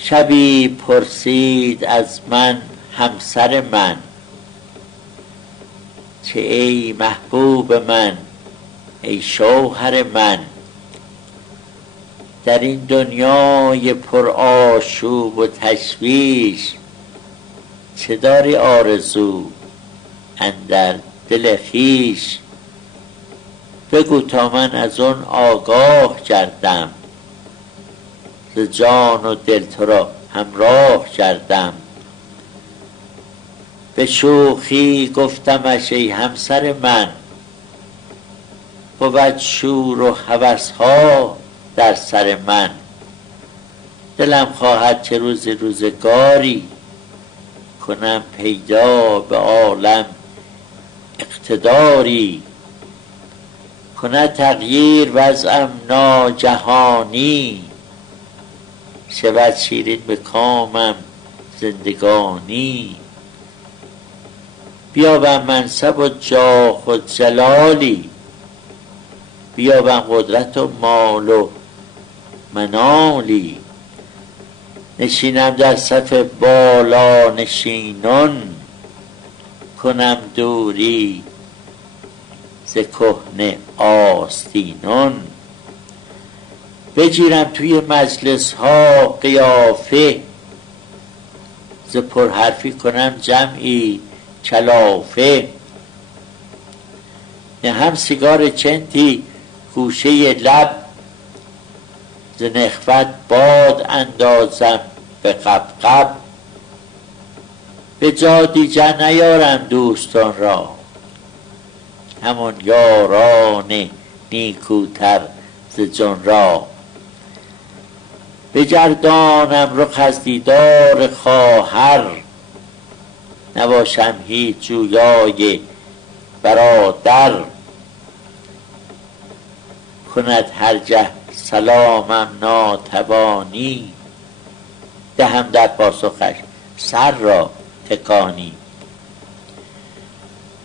شبی پرسید از من همسر من، که ای محبوب من ای شوهر من، در این دنیای پر آشوب و تشویش، چه داری آرزو اندر دل خویش؟ بگو تا من از آن آگاه گردم، ز جان و دل تو را همراه کردم. به شوخی گفتمش ای همسر من، بود شور و هوسها در سر من. دلم خواهد که روزگاری، کنم پیدا به عالم اقتداری. کند تغییر وضعم ناجهانی، شود شیرین به کامم زندگانی. بیابم منصب و جاه و جلالی، بیابم قدرت و مال و منالی. نشینم در صف بالا نشینان، کنم دوری ز کهنه آستینان. بگیرم توی مجلس ها قیافه، ز پرحرفی کنم جمعی کلافه. نهم سیگار چنتی گوشه لب، ز نخوت باد اندازم به غبغب. به جا دیگر نیارم دوستان را، همان یاران نیکوتر ز جان را. بگردانم رخ از دیدار خواهر، نباشم هیچ جویای برادر. کند هر جه سلامم ناتوانی، دهم در پاسخش سر را تکانی.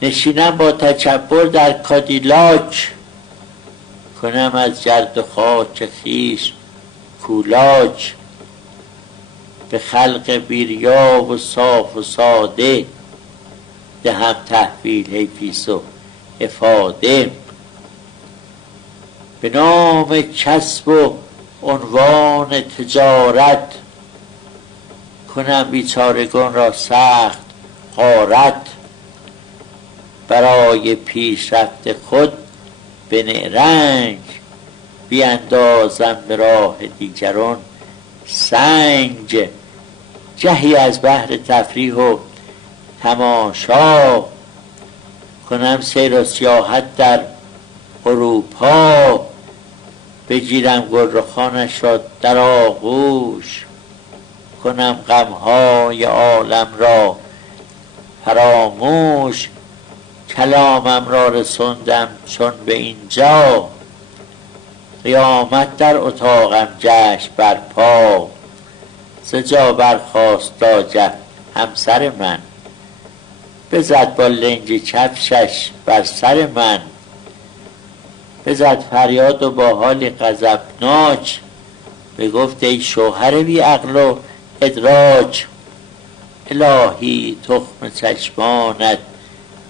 نشینم با تکبر در کادیلاک، کنم از گرد و خاک خویش کولاک. به خلق بیریا و صاف و ساده، دهم تحویل حیث و افاده. به نام کسب و عنوان تجارت، کنم بیچارگان را سخت غارت. برای پیشرفت خود به نیرنگ، بیندازم به راه دیگران سنگ. جهی از بحر تفریح و تماشا، کنم سیر و سیاحت در اروپا. بگیرم گلرخانش را در آغوش، کنم غمهای عالم را فراموش. کلامم را رساندم چون به اینجا، قیامت در اتاقم جشن برپا. ز جا برخاست آگه همسر من، بزد با لنگ کفشش بر سر من. بزد فریاد و با حالی غضبناک، بگفت ای شوهر بی عقل و ادراک. الهی تخم چشمانت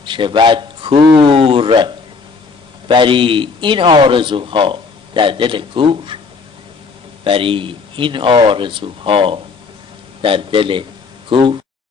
شود کور، بری این آرزوها در دل گور. بری این آرزوها در دل گور.